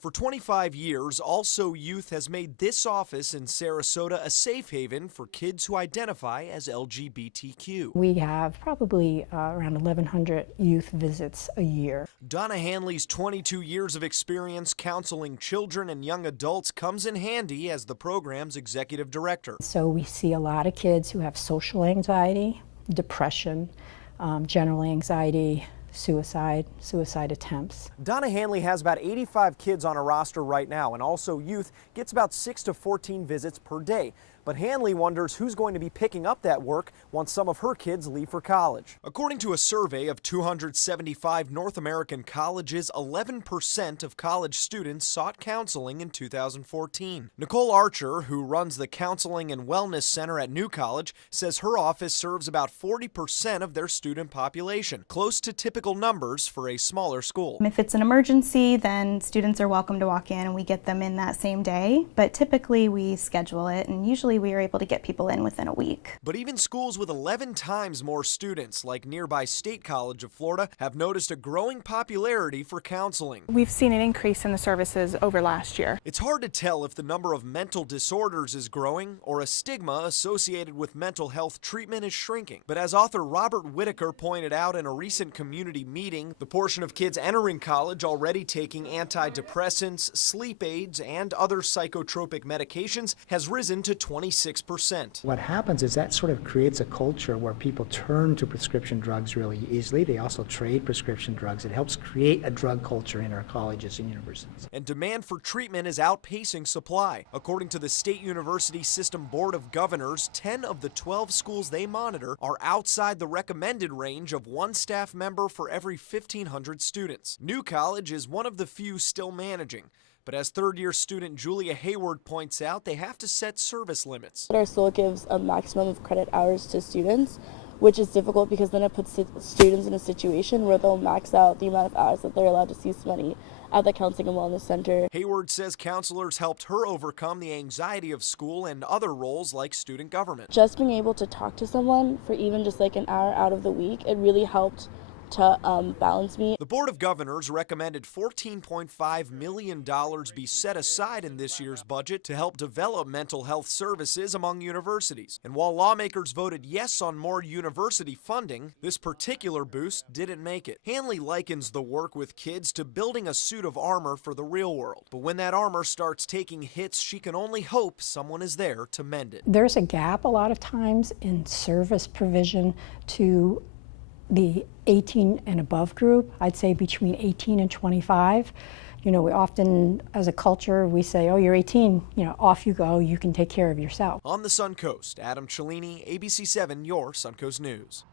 For 25 years, Also Youth has made this office in Sarasota a safe haven for kids who identify as LGBTQ. We have probably around 1,100 youth visits a year. Donna Hanley's 22 years of experience counseling children and young adults comes in handy as the program's executive director. So we see a lot of kids who have social anxiety, depression, general anxiety, suicide attempts. Donna Hanley has about 85 kids on a roster right now, and Also Youth gets about 6 to 14 visits per day. But Hanley wonders who's going to be picking up that work once some of her kids leave for college. According to a survey of 275 North American colleges, 11% of college students sought counseling in 2014. Nicole Archer, who runs the Counseling and Wellness Center at New College, says her office serves about 40% of their student population, close to typical numbers for a smaller school. If it's an emergency, then students are welcome to walk in and we get them in that same day. But typically we schedule it, and usually we are able to get people in within a week. But even schools with 11 times more students, like nearby State College of Florida, have noticed a growing popularity for counseling. We've seen an increase in the services over last year. It's hard to tell if the number of mental disorders is growing or a stigma associated with mental health treatment is shrinking. But as author Robert Whitaker pointed out in a recent community meeting, the portion of kids entering college already taking antidepressants, sleep aids, and other psychotropic medications has risen to 26%. What happens is that sort of creates a culture where people turn to prescription drugs really easily. They also trade prescription drugs. It helps create a drug culture in our colleges and universities. And demand for treatment is outpacing supply. According to the State University System Board of Governors, 10 of the 12 schools they monitor are outside the recommended range of one staff member for every 1,500 students. New College is one of the few still managing. But as third-year student Julia Hayward points out, they have to set service limits. Our school gives a maximum of credit hours to students, which is difficult because then it puts students in a situation where they'll max out the amount of hours that they're allowed to see somebody at the Counseling and Wellness Center. Hayward says counselors helped her overcome the anxiety of school and other roles like student government. Just being able to talk to someone for even just like an hour out of the week, it really helped to balance me. The Board of Governors recommended $14.5 million be set aside in this year's budget to help develop mental health services among universities. And while lawmakers voted yes on more university funding, this particular boost didn't make it. Hanley likens the work with kids to building a suit of armor for the real world. But when that armor starts taking hits, she can only hope someone is there to mend it. There's a gap a lot of times in service provision to the 18 and above group. I'd say between 18 and 25. You know, we often, as a culture, we say, oh, you're 18, off you go, you can take care of yourself. On the Suncoast, Adam Cellini, ABC7, your Suncoast News.